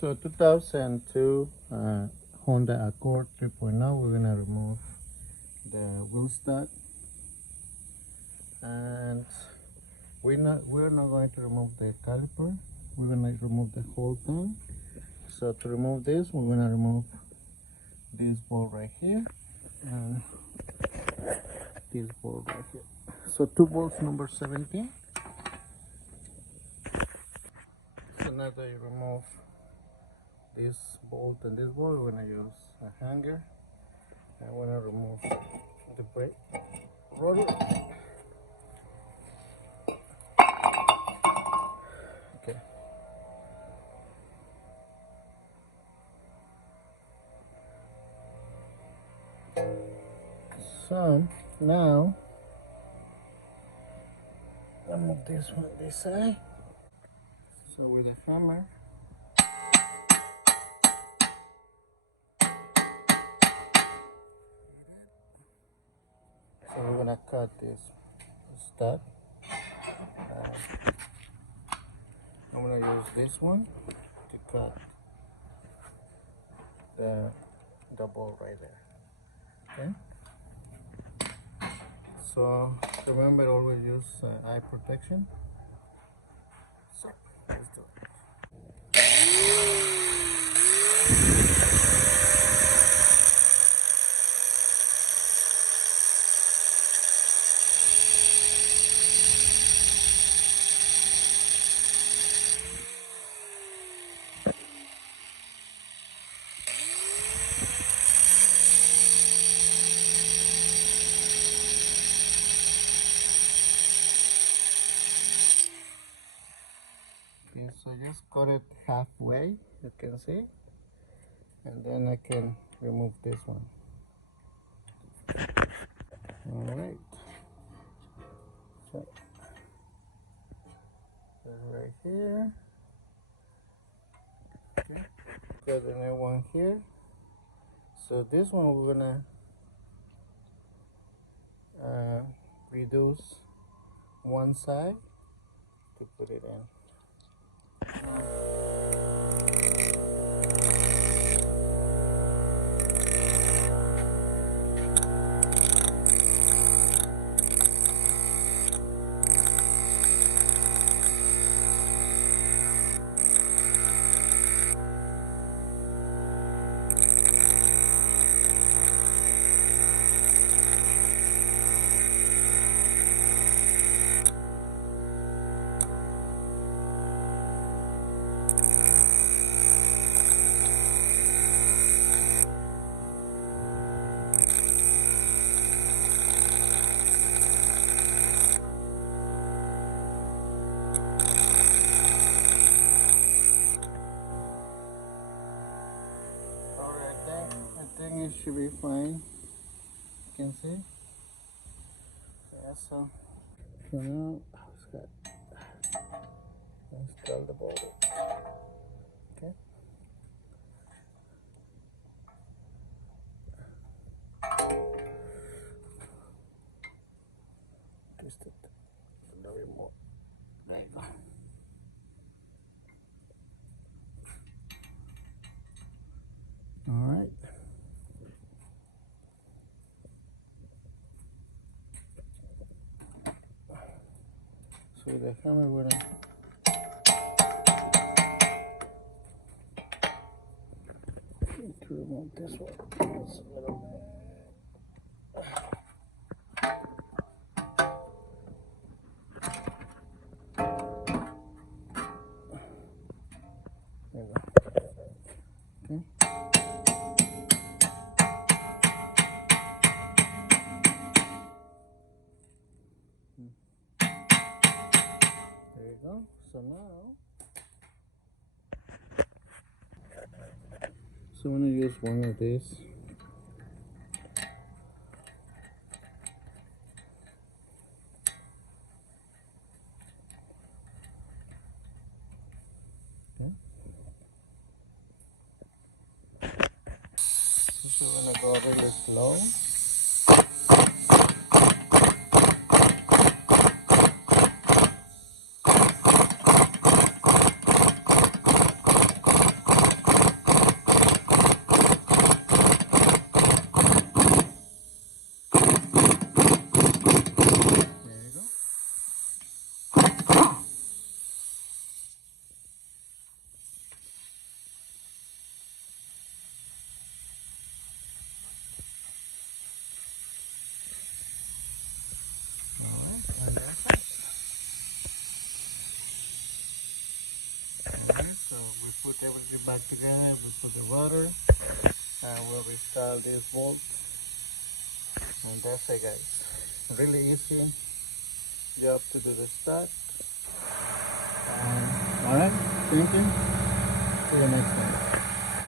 So 2002 Honda Accord 3.0. We're gonna remove the wheel stud, and we're not going to remove the caliper. We're gonna remove the whole thing. So to remove this, we're gonna remove this bolt right here and this bolt right here. So 2 bolts number 17. So now that you remove this bolt and this bolt, we're gonna use a hanger. I want to remove the brake rotor. Okay. So now I'll move this one this side. So with a hammer, so we're gonna cut this stud. I'm gonna use this one to cut the bolt right there. Okay. So remember, always use eye protection. So let's do it. Okay, so just cut it halfway, you can see, and then I can remove this one. All right, so right here. Okay, got another one here. So this one we're gonna reduce one side to put it in. I think it should be fine. You can see. Yeah, so for now, let's install the bolt. Okay. Twist it a little bit more. There you go. All right. So with the hammer, we're gonna to remove this one. Just a little bit. There you go. Okay. There you go. So now, I'm gonna use one of these. Okay. So we're gonna go really slow. everything back together. We put the water and we'll restart this bolt. And that's it, guys. Really easy job to do the start. Alright, thank you. See you next time.